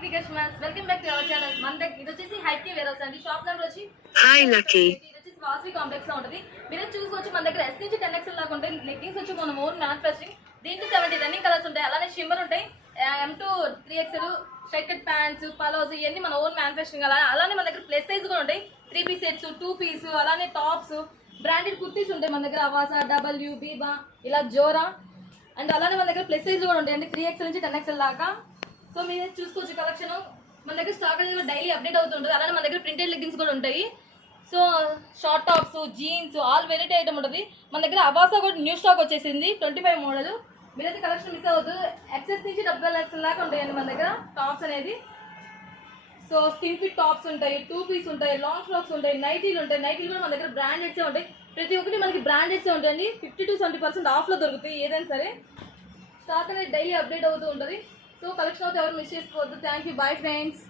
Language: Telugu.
Technical mans welcome back to our channel. మన దగ్గర ఇది వచ్చేసి హైట్ వేర్ హౌస్ అండి. షాప్ నెంబర్ వచ్చి హాయ్ లక్కీ. ఇది వచ్చేసి వాసవి కాంప్లెక్స్ లో ఉంటుంది. మీరు చూసుకోవచ్చు మన దగ్గర S నుంచి 10XL దాకా ఉంటాయి. లెగ్గింగ్స్ వచ్చి మన ఓన్ మ్యానుఫ్యాక్చరింగ్. దీంట్లో 70 రన్నింగ్ కలర్స్ ఉంటాయి. అలానే షిమ్మర్ ఉంటాయి. M to 3XL straight cut pants, పలోస్ ఇవన్నీ మన ఓన్ మ్యానుఫ్యాక్చరింగ్. అలానే మన దగ్గర ప్లస్ సైజ్ కూడా ఉంటాయి. 3 పీస్ సెట్స్, 2 పీస్, అలానే టాప్స్, బ్రాండెడ్ కుర్తీస్ ఉంటాయి మన దగ్గర. అవాసా, డబ్ల్యూ, బీబా, ఇలా జోరా. అండ్ అలానే మన దగ్గర ప్లస్ సైజ్ కూడా ఉంటాయి అండి. 3XL నుంచి 10XL దాకా. సో మీరు చూసుకోవచ్చు కలెక్షన్. మన దగ్గర స్టాక్ అనేది డైలీ అప్డేట్ అవుతుంటుంది. అలానే మన దగ్గర ప్రింటెడ్ లెగ్గిన్స్ కూడా ఉంటాయి. So short tops, jeans, all variety item ఉంటుంది మన దగ్గర. అవాసా కూడా న్యూ స్టాక్ వచ్చేసింది 25 మోడల్. మీరైతే కలెక్షన్ మిస్ అవ్వద్దు. XS నుంచి 70XL దాకా ఉంటాయండి మన దగ్గర టాప్స్ అనేది. సో స్కిన్ ఫిట్ టాప్స్ ఉంటాయి, 2 పీస్ ఉంటాయి, లాంగ్ ఫ్రాక్స్ ఉంటాయి, నైటీలు ఉంటాయి. నైటీలు కూడా మన దగ్గర బ్రాండెడ్సే ఉంటాయి. ప్రతి ఒక్కటి మనకి బ్రాండెడ్సే ఉంటాయండి. 50 to 70% ఆఫ్లో దొరుకుతాయి ఏదైనా సరే. స్టాక్ అనేది డైలీ అప్డేట్ అవుతూ ఉంటుంది. సో కలెక్షన్ అయితే ఎవరు మిస్ చేసుకోవద్దు. Thank you. Bye friends.